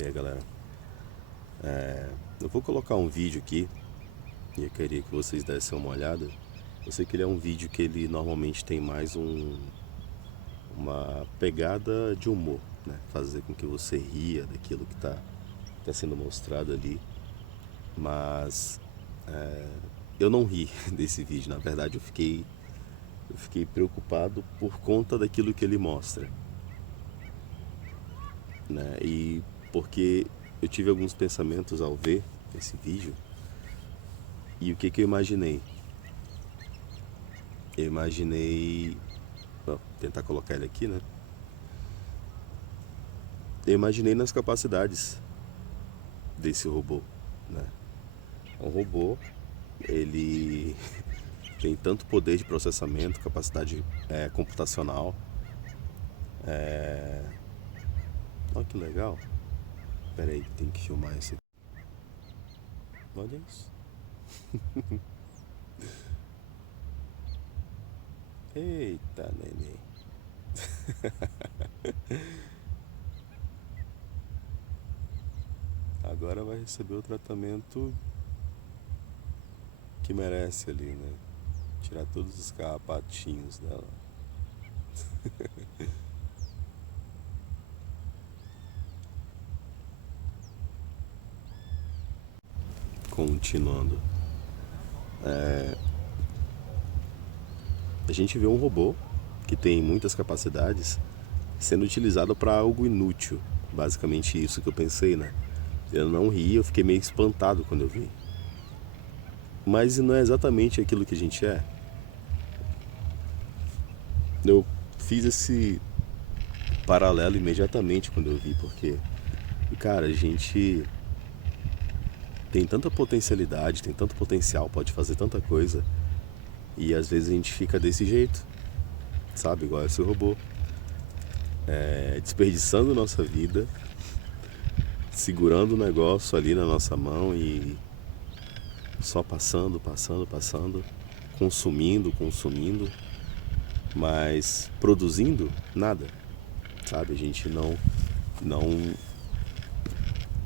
E aí, galera? Eu vou colocar um vídeo aqui e eu queria que vocês dessem uma olhada. Eu sei que ele é um vídeo que ele normalmente tem mais uma pegada de humor, né? Fazer com que você ria daquilo que tá sendo mostrado ali. Mas eu não ri desse vídeo. Na verdade, eu fiquei preocupado por conta daquilo que ele mostra, né? E porque eu tive alguns pensamentos ao ver esse vídeo. E o que que eu imaginei? Eu imaginei. Vou tentar colocar ele aqui, né? Eu imaginei nas capacidades desse robô, né? Um robô, ele tem tanto poder de processamento, capacidade computacional. Olha que legal. Pera aí, tem que filmar esse aqui. Olha isso. Eita, neném. Agora vai receber o tratamento que merece ali, né? Tirar todos os carrapatinhos dela. Continuando. A gente vê um robô que tem muitas capacidades sendo utilizado para algo inútil. Basicamente isso que eu pensei, né? Eu não ri, eu fiquei meio espantado quando eu vi. Mas não é exatamente aquilo que a gente é. Eu fiz esse paralelo imediatamente quando eu vi, porque, cara, a gente tem tanta potencialidade, tem tanto potencial, pode fazer tanta coisa, e às vezes a gente fica desse jeito, sabe? Igual esse robô. Desperdiçando nossa vida, segurando o negócio ali na nossa mão e só passando, passando, passando, consumindo, consumindo, mas produzindo nada, sabe? A gente não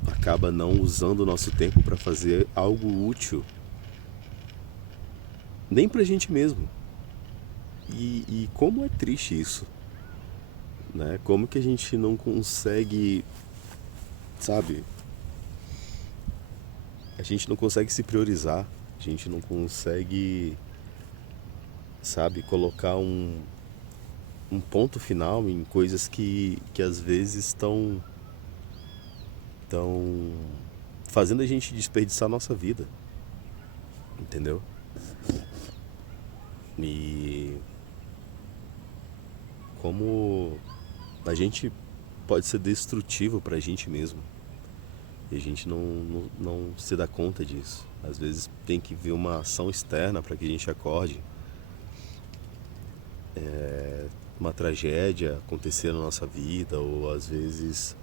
acaba não usando o nosso tempo para fazer algo útil, nem pra gente mesmo. E como é triste isso, né? Como que a gente não consegue, sabe? A gente não consegue se priorizar, a gente não consegue, sabe, colocar um ponto final em coisas que às vezes estão fazendo a gente desperdiçar a nossa vida, entendeu? E como a gente pode ser destrutivo pra gente mesmo. E a gente não se dá conta disso. Às vezes tem que vir uma ação externa para que a gente acorde. Uma tragédia acontecer na nossa vida, ou às vezes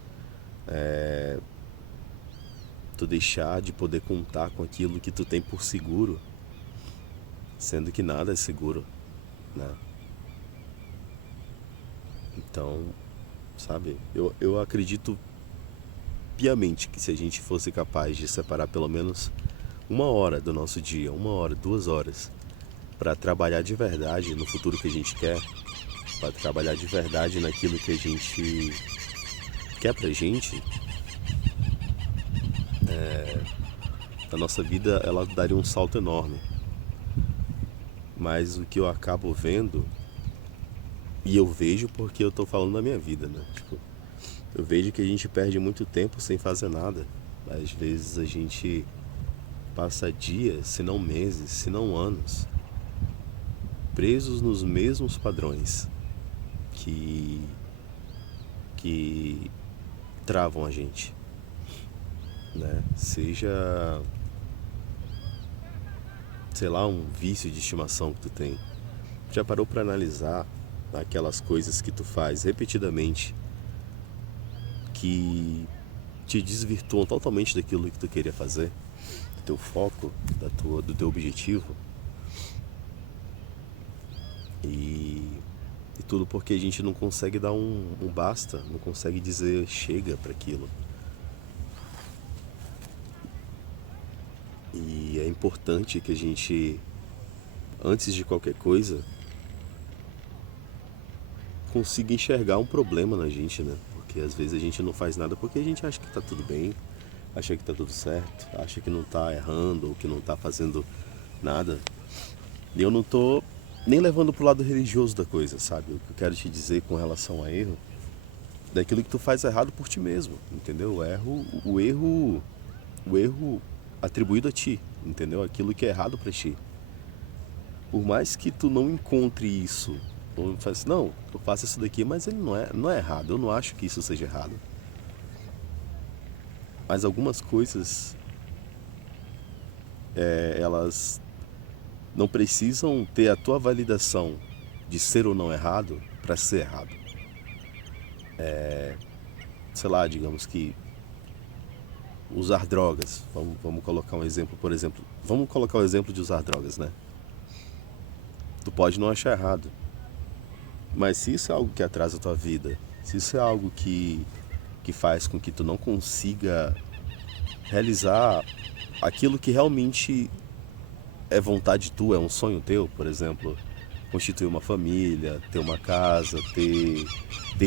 tu deixar de poder contar com aquilo que tu tem por seguro, sendo que nada é seguro, né? Então, sabe, eu acredito piamente que se a gente fosse capaz de separar pelo menos uma hora do nosso dia, uma hora, 2 horas, para trabalhar de verdade no futuro que a gente quer, para trabalhar de verdade naquilo que a gente quer pra gente, a nossa vida ela daria um salto enorme. Mas o que eu acabo vendo, e eu vejo porque eu tô falando da minha vida, né? Tipo, eu vejo que a gente perde muito tempo sem fazer nada. Às vezes a gente passa dias, se não meses, se não anos, presos nos mesmos padrões que, que travam a gente, né? Seja, sei lá, um vício de estimação que tu tem. Já parou para analisar aquelas coisas que tu faz repetidamente que te desvirtuam totalmente daquilo que tu queria fazer, do teu foco, do teu objetivo? E tudo porque a gente não consegue dar um basta, não consegue dizer chega para aquilo. E é importante que a gente, antes de qualquer coisa, consiga enxergar um problema na gente, né? Porque às vezes a gente não faz nada porque a gente acha que tá tudo bem, acha que tá tudo certo, acha que não tá errando ou que não tá fazendo nada. E eu não tô nem levando pro lado religioso da coisa, sabe? O que eu quero te dizer com relação a erro, daquilo que tu faz errado por ti mesmo, entendeu? O erro atribuído a ti, entendeu? Aquilo que é errado pra ti. Por mais que tu não encontre isso, ou fale assim, não, eu faço isso daqui, mas ele não é errado, eu não acho que isso seja errado. Mas algumas coisas, elas não precisam ter a tua validação de ser ou não errado para ser errado. Sei lá, digamos que usar drogas, vamos colocar um exemplo, por exemplo, vamos colocar o exemplo de usar drogas, né? Tu pode não achar errado, mas se isso é algo que atrasa a tua vida, se isso é algo que faz com que tu não consiga realizar aquilo que realmente é vontade tua, é um sonho teu, por exemplo, constituir uma família, ter uma casa, ter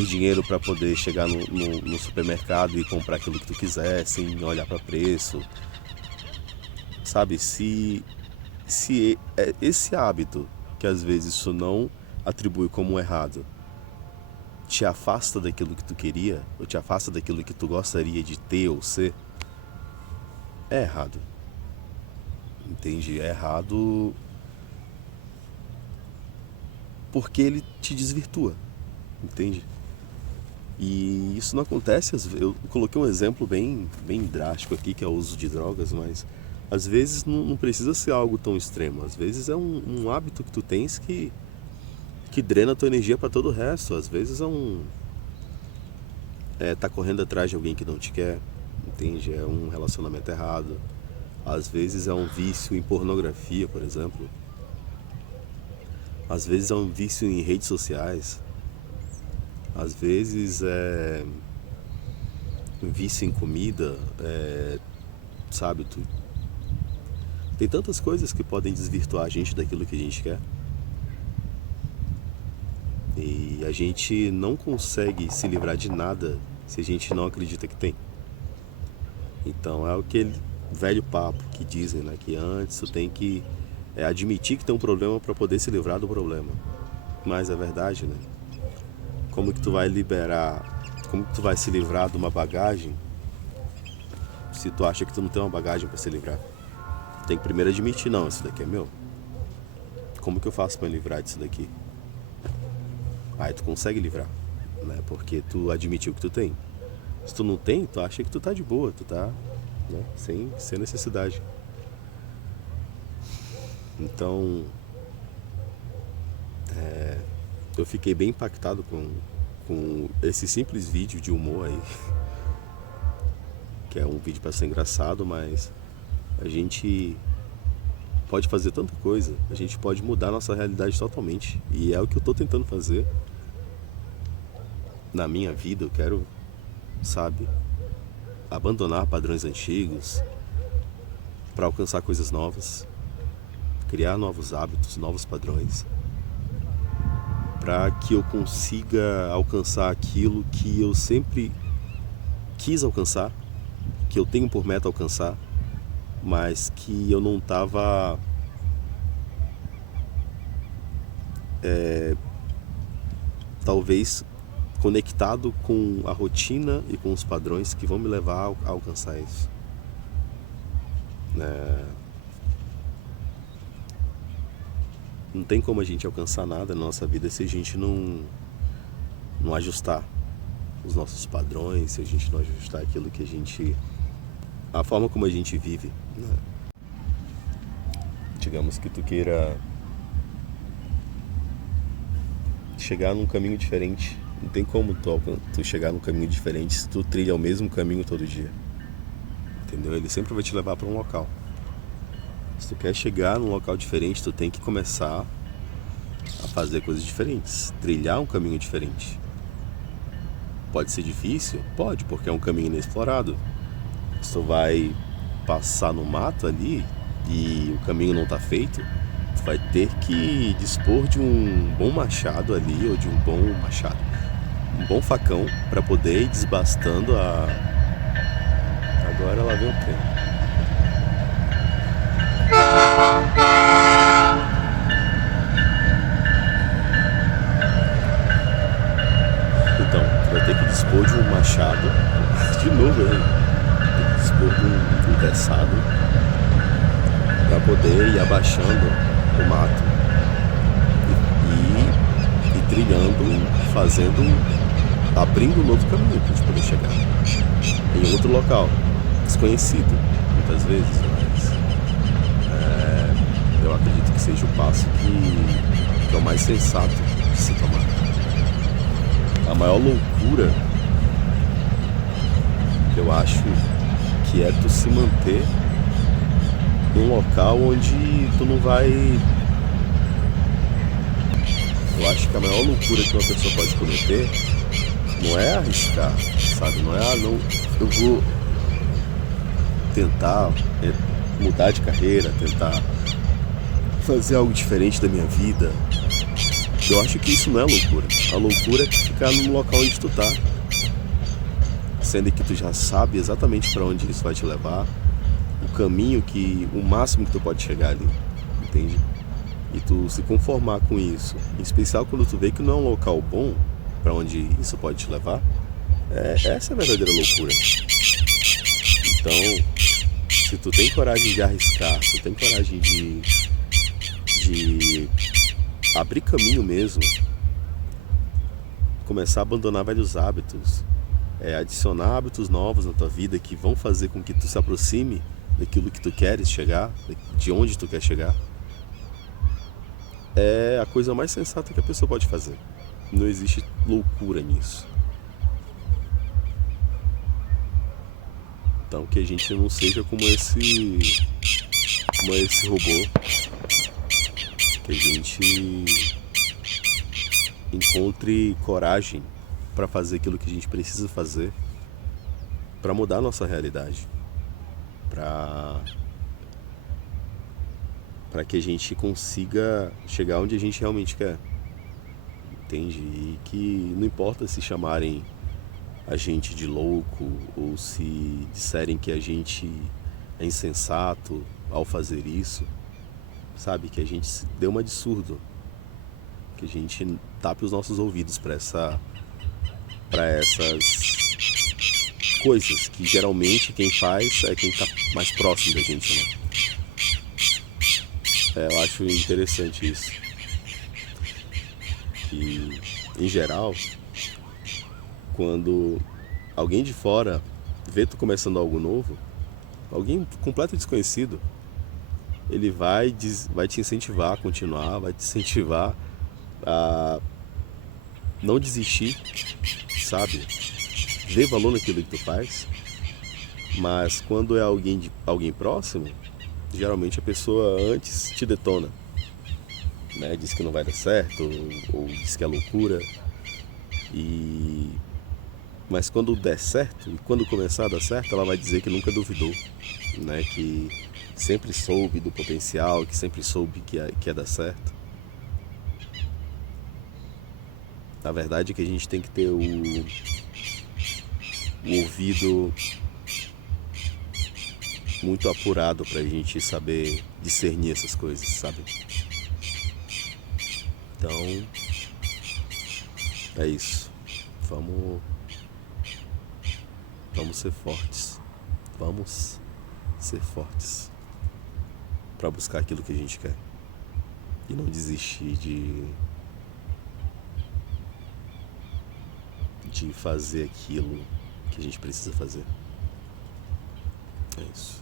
dinheiro para poder chegar no supermercado e comprar aquilo que tu quiser, sem olhar para preço, sabe? Se é esse hábito, que às vezes isso não atribui como errado, te afasta daquilo que tu queria, ou te afasta daquilo que tu gostaria de ter ou ser, é errado. Entende? É errado porque ele te desvirtua, entende? E isso não acontece, eu coloquei um exemplo bem drástico aqui, que é o uso de drogas, mas às vezes não precisa ser algo tão extremo. Às vezes é um hábito que tu tens que drena a tua energia para todo o resto. Às vezes tá correndo atrás de alguém que não te quer, entende? É um relacionamento errado. Às vezes é um vício em pornografia, por exemplo. Às vezes é um vício em redes sociais. Às vezes é um vício em comida, sabe? Tem tantas coisas que podem desvirtuar a gente daquilo que a gente quer. E a gente não consegue se livrar de nada se a gente não acredita que tem. Então é aquele velho papo que dizem, né? Que antes tu tem que admitir que tem um problema para poder se livrar do problema. Mas é verdade, né? Como que tu vai se livrar de uma bagagem se tu acha que tu não tem uma bagagem para se livrar? Tem que primeiro admitir, não, isso daqui é meu. Como que eu faço para me livrar disso daqui? Aí tu consegue livrar, né? Porque tu admitiu que tu tem. Se tu não tem, tu acha que tu tá de boa, tu tá, né? Sem necessidade. Então, eu fiquei bem impactado com esse simples vídeo de humor aí, que é um vídeo para ser engraçado, mas a gente pode fazer tanta coisa, a gente pode mudar nossa realidade totalmente, e é o que eu tô tentando fazer na minha vida. Eu quero, sabe, abandonar padrões antigos para alcançar coisas novas, criar novos hábitos, novos padrões, para que eu consiga alcançar aquilo que eu sempre quis alcançar, que eu tenho por meta alcançar, mas que eu não estava talvez conectado com a rotina e com os padrões que vão me levar a alcançar isso. Não tem como a gente alcançar nada na nossa vida se a gente não ajustar os nossos padrões, se a gente não ajustar aquilo que a forma como a gente vive, né? Digamos que tu queira chegar num caminho diferente. Não tem como tu chegar num caminho diferente se tu trilha o mesmo caminho todo dia. Entendeu? Ele sempre vai te levar para um local. Se tu quer chegar num local diferente, tu tem que começar a fazer coisas diferentes, trilhar um caminho diferente. Pode ser difícil? Pode, porque é um caminho inexplorado. Tu vai passar no mato ali e o caminho não tá feito, tu vai ter que dispor de um bom machado ali, ou de um bom facão para poder ir desbastando a. Agora lá vem o trem. Então, tu vai ter que dispor de um machado, de novo aí, tem que dispor de um teçado para poder ir abaixando o mato e trilhando, abrindo um novo caminho para a gente poder chegar em outro local, desconhecido muitas vezes, mas eu acredito que seja o passo que é o mais sensato de se tomar. A maior loucura, eu acho, que é tu se manter num local onde tu não vai. Eu acho que a maior loucura que uma pessoa pode cometer não é arriscar, sabe? Não é, não, eu vou tentar mudar de carreira, tentar fazer algo diferente da minha vida. Eu acho que isso não é loucura. A loucura é ficar no local onde tu tá, sendo que tu já sabe exatamente para onde isso vai te levar, o caminho o máximo que tu pode chegar ali, entende? E tu se conformar com isso, em especial quando tu vê que não é um local bom para onde isso pode te levar, essa é a verdadeira loucura. Então, se tu tem coragem de arriscar, se tu tem coragem de abrir caminho mesmo, começar a abandonar velhos hábitos, adicionar hábitos novos na tua vida que vão fazer com que tu se aproxime daquilo que tu queres chegar, de onde tu quer chegar, é a coisa mais sensata que a pessoa pode fazer. Não existe loucura nisso. Então que a gente não seja como esse robô, que a gente encontre coragem para fazer aquilo que a gente precisa fazer para mudar a nossa realidade, para que a gente consiga chegar onde a gente realmente quer, entende? E que não importa se chamarem a gente de louco ou se disserem que a gente é insensato ao fazer isso, sabe? Que a gente dê uma de surdo, que a gente tape os nossos ouvidos para essas coisas que geralmente quem faz é quem está mais próximo da gente, né? Eu acho interessante isso, que em geral, quando alguém de fora vê tu começando algo novo, alguém completo desconhecido, ele vai te incentivar a continuar, vai te incentivar a não desistir, sabe? Ver valor naquilo que tu faz. Mas quando é alguém próximo, geralmente a pessoa antes te detona, né? Diz que não vai dar certo, ou diz que é loucura. Mas quando der certo, e quando começar a dar certo, ela vai dizer que nunca duvidou, né? Que sempre soube do potencial, que sempre soube que ia dar certo. A verdade é que a gente tem que ter o ouvido muito apurado pra gente saber discernir essas coisas, sabe? Então, é isso. Vamos ser fortes. Vamos ser fortes pra buscar aquilo que a gente quer. E não desistir de fazer aquilo que a gente precisa fazer. É isso.